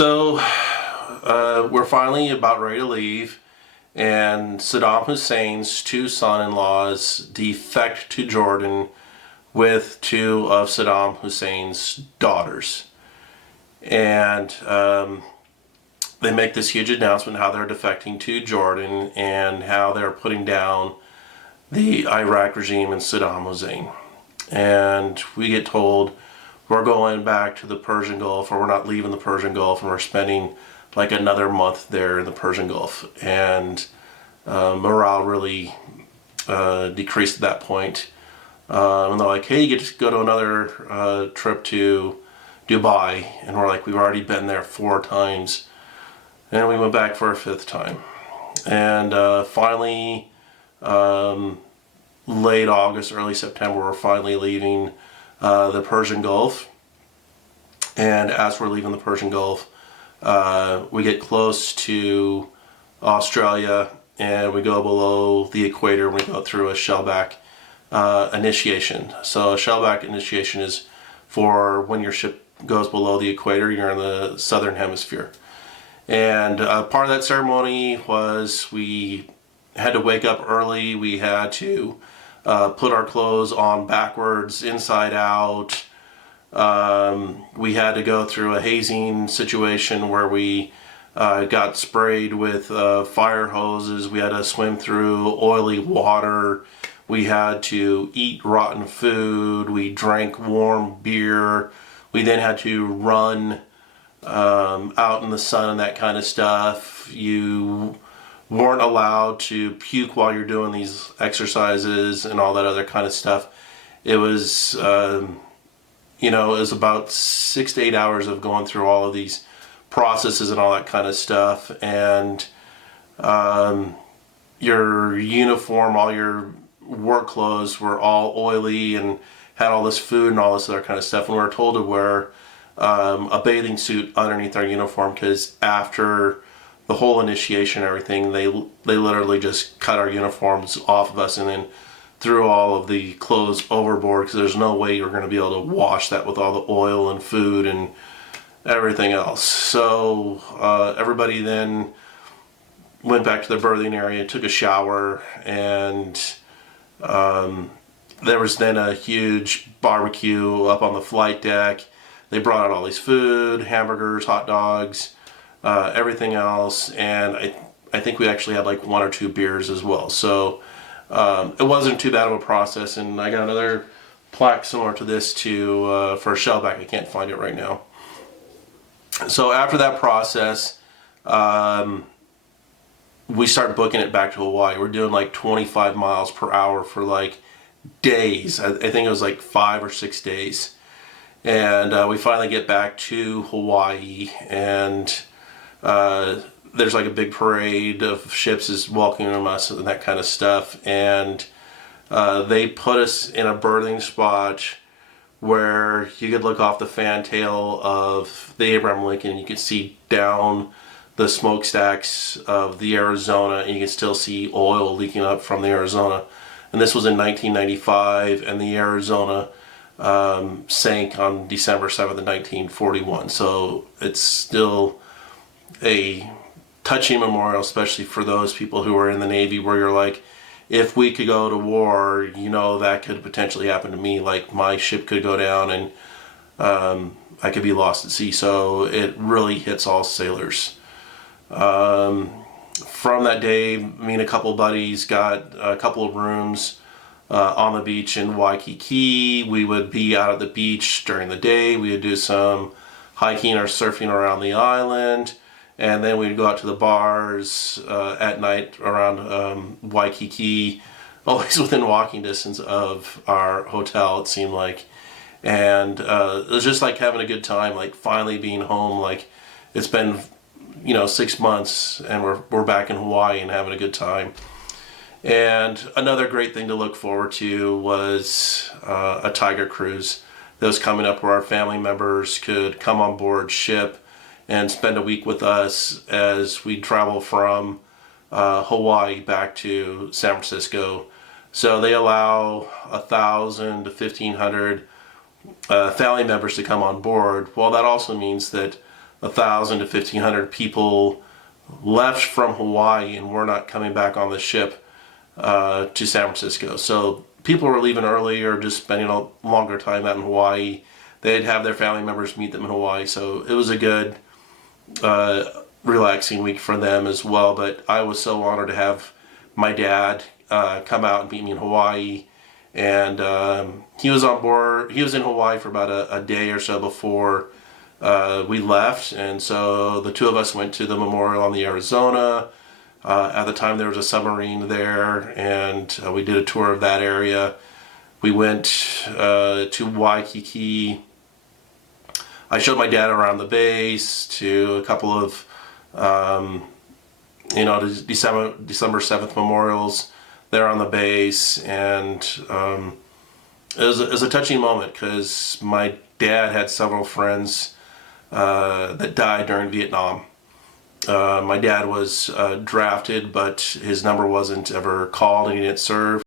So we're finally about ready to leave, and Saddam Hussein's two son-in-laws defect to Jordan with two of Saddam Hussein's daughters. And they make this huge announcement how they're defecting to Jordan and how they're putting down the Iraq regime and Saddam Hussein. And we get told we're going back to the Persian Gulf, or we're not leaving the Persian Gulf, and we're spending like another month there in the Persian Gulf. And morale really decreased at that point. And they're like, hey, you get to go to another trip to Dubai. And we're like, we've already been there 4 times. And we went back for a 5th time. And finally, late August, early September, we're finally leaving the Persian Gulf. And as we're leaving the Persian Gulf, we get close to Australia, and we go below the equator, and we go through a shellback initiation. So a shellback initiation is for when your ship goes below the equator, you're in the southern hemisphere. And part of that ceremony was we had to wake up early. We had to put our clothes on backwards, inside out. We had to go through a hazing situation where we got sprayed with fire hoses. We had to swim through oily water. We had to eat rotten food. We drank warm beer. We then had to run out in the sun and that kind of stuff. You weren't allowed to puke while you're doing these exercises and all that other kind of stuff. It was, it was about 6 to 8 hours of going through all of these processes and all that kind of stuff. And your uniform, all your work clothes were all oily and had all this food and all this other kind of stuff. And we were told to wear a bathing suit underneath our uniform, because after the whole initiation and everything, they literally just cut our uniforms off of us and then threw all of the clothes overboard, because there's no way you're going to be able to wash that with all the oil and food and everything else. So everybody then went back to the berthing area, took a shower, and there was then a huge barbecue up on the flight deck. They brought out all these food, hamburgers, hot dogs, everything else, and I think we actually had like 1 or 2 beers as well. So it wasn't too bad of a process, and I got another plaque similar to this for Shellback. I can't find it right now. So after that process, we start booking it back to Hawaii. We're doing like 25 miles per hour for like days. I think it was like 5 or 6 days. And we finally get back to Hawaii, and there's like a big parade of ships is welcoming us and that kind of stuff. And they put us in a berthing spot where you could look off the fantail of the Abraham Lincoln. You could see down the smokestacks of the Arizona, and you could still see oil leaking up from the Arizona. And this was in 1995, and the Arizona sank on December 7th of 1941. So it's still a touching memorial, especially for those people who were in the Navy, where you're like, if we could go to war, that could potentially happen to me. Like, my ship could go down and I could be lost at sea. So it really hits all sailors. From that day, me and a couple buddies got a couple of rooms on the beach in Waikiki. We would be out at the beach during the day. We would do some hiking or surfing around the island, and then we'd go out to the bars at night around Waikiki, always within walking distance of our hotel, it seemed like. And it was just like having a good time, like finally being home. Like, it's been 6 months, and we're back in Hawaii and having a good time. And another great thing to look forward to was a Tiger cruise that was coming up, where our family members could come on board ship and spend a week with us as we travel from Hawaii back to San Francisco. So they allow 1,000 to 1,500 family members to come on board. Well, that also means that 1,000 to 1,500 people left from Hawaii and were not coming back on the ship to San Francisco. So people were leaving early or just spending a longer time out in Hawaii. They'd have their family members meet them in Hawaii. So it was a good, relaxing week for them as well. But I was so honored to have my dad come out and meet me in Hawaii. And he was on board. He was in Hawaii for about a day or so before we left. And so the two of us went to the memorial on the Arizona. At the time there was a submarine there, and we did a tour of that area. We went to Waikiki. I showed my dad around the base, to a couple of December 7th memorials there on the base, and it was a touching moment because my dad had several friends that died during Vietnam. My dad was drafted, but his number wasn't ever called and he didn't serve.